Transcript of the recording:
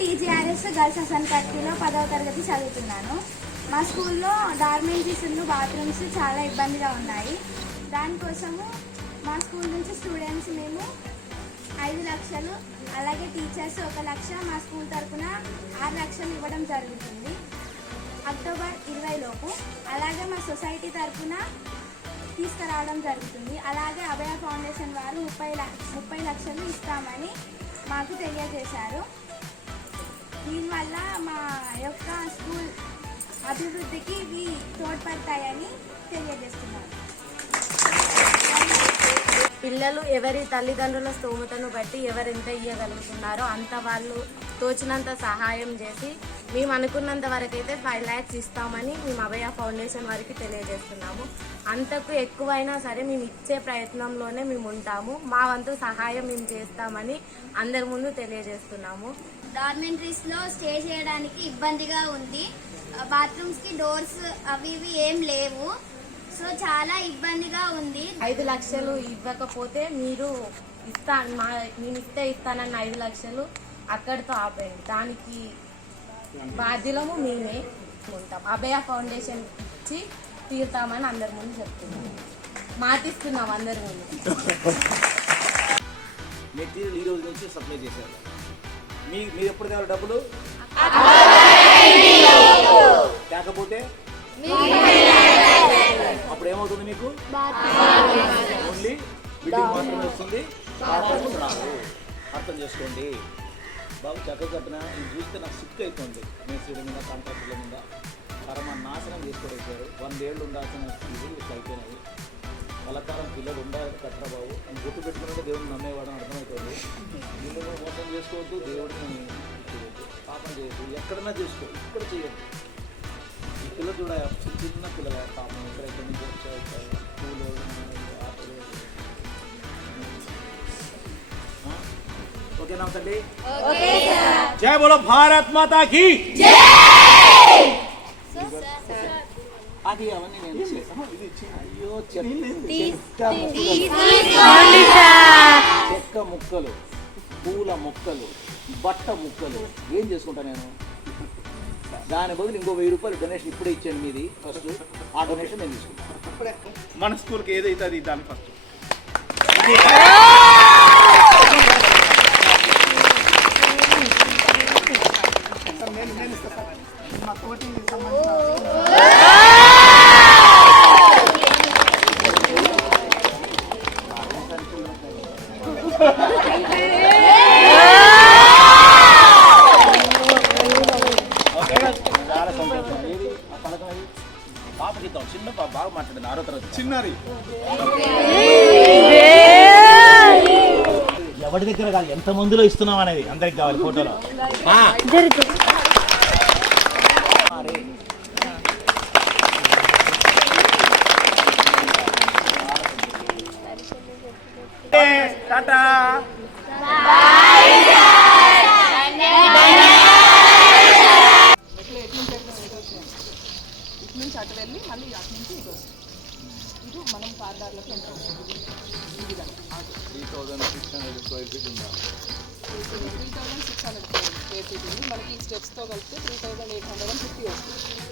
TGRS girls హసన్పర్తిలో 10వ తరగతి చదువుతున్నాను. మా స్కూల్లో డార్మెంటరీస్ బాత్రూమ్స్ చాలా ఇబ్బందిగా ఉన్నాయి. దానికోసము మా స్కూల్ నుంచి స్టూడెంట్స్ మేము 5 లక్షలు, అలాగే టీచర్స్ 1 లక్ష, మా స్కూల్ తరఫున 6 లక్షలు ఇవ్వడం జరుగుతుంది అక్టోబర్ 20 లోపు. అలాగే మా సొసైటీ తరఫున తీసుకురావడం జరుగుతుంది. అలాగే అభయ ఫౌండేషన్ వారు 30 లక్షలు ఇస్తామని మాకు తెలియజేశారు. దీనివల్ల మా యొక్క స్కూల్ అభివృద్ధికి ఇవి తోడ్పడతాయని తెలియజేస్తున్నారు. పిల్లలు ఎవరి తల్లిదండ్రుల స్తోమతను బట్టి ఎవరెంత ఇవ్వగలుగుతున్నారో అంత వాళ్ళు తోచినంత సహాయం చేసి మేము అనుకున్నంత వరకు అయితే 5 lakhs ఇస్తామని మేము అభయ ఫౌండేషన్ వారికి తెలియజేస్తున్నాము. అంతకు ఎక్కువైనా సరే మేము ఇచ్చే ప్రయత్నంలోనే మేము ఉంటాము. మా వంతు సహాయం మేము చేస్తామని అందరి ముందు తెలియజేస్తున్నాము. డార్మెంటరీస్లో స్టే చేయడానికి ఇబ్బందిగా ఉంది. బాత్రూమ్స్కి డోర్స్ అవి ఇవి ఏం లేవు. సో చాలా ఇబ్బందిగా ఉంది. 5 లక్షలు ఇవ్వకపోతే మీరు నేను ఇస్తానన్న 5 లక్షలు అక్కడితో ఆపేయండి. దానికి బాధ్యులము మేమే ఉంటాం. అభయ ఫౌండేషన్ ఇచ్చి తీరుతామని అందరి ముందు చెప్తున్నాం, మాటిస్తున్నాం అందరి ముందు. మెటీరియల్ ఈ రోజు నుంచి సప్లై చేశారు. మీరు ఎప్పుడు తేవాలి డబ్బులు? లేకపోతే అప్పుడు ఏమవుతుంది? మీకు ఓన్లీ బిల్డింగ్ మాత్రమే వస్తుంది, రాదు. అర్థం చేసుకోండి బాబు. చక్కగా కట్టిన ఇది చూస్తే నాకు సిక్ అవుతుంది. మేస్త్రీల మీద, కాంట్రాక్టర్ల మీద పరమ నాశనం చేసుకోలేకపోయారు. 100 ఏళ్ళు ఉండాల్సిన ఇది ఇట్లా అయిపోయినాయి. కళాకారం పిల్లలు ఉండాలి కట్టరా బాబు అని గుర్తు పెట్టుకుంటే దేవుడిని నమ్మేవాడని అర్థమవుతుంది. వీళ్ళు మోసం చేసుకోవద్దు, దేవుడిని చేయొద్దు, పాపం చేయొద్దు. ఎక్కడన్నా చేసుకో, ఇక్కడ చేయొద్దు. ఈ పిల్లలు చూడ చిన్న పిల్లలు పాపం ఎక్కడెక్కడి నుంచి వచ్చాయి, స్కూల్ ఆటలు. ఓకేనా తల్లి? జై బోలో భారత్ మాతా కీ అది అవన్నీ నేను అయ్యో చెక్క ముక్కలు, పూల ముక్కలు, బట్ట ముక్కలు ఏం చేసుకుంటా నేను? దాని బదులు ఇంకో 1000 రూపాయలు డొనేషన్ ఇప్పుడే ఇచ్చాను మీది. ఫస్ట్ ఆ డొనేషన్ నేను తీసుకుంటాను. మన స్కూల్కి ఏదైతే అది దాని ఫస్ట్ పాపకి ఇద్దాం. చిన్న పాప బాగా మాట్లాడింది, 6వ తరగతి చిన్నది. ఎవరి దగ్గర కాదు, ఎంత మందిలో ఇస్తున్నాం అనేది అందరికి కావాలి. ఫోటోలో టాటా. ఇటు నుంచి అటు వెళ్ళి మళ్ళీ అటు నుంచి ఇటు వస్తుంది. ఇది మనం కార్డార్లకు ఎంత వస్తుంది? ఈ విధంగా 3600 స్క్వేర్ ఫీట్ ఉందా? 3600 స్క్వేర్ ఫీట్ ఉంది. మనకి ఈ స్టెప్స్తో కలిపితే 3850 వస్తుంది.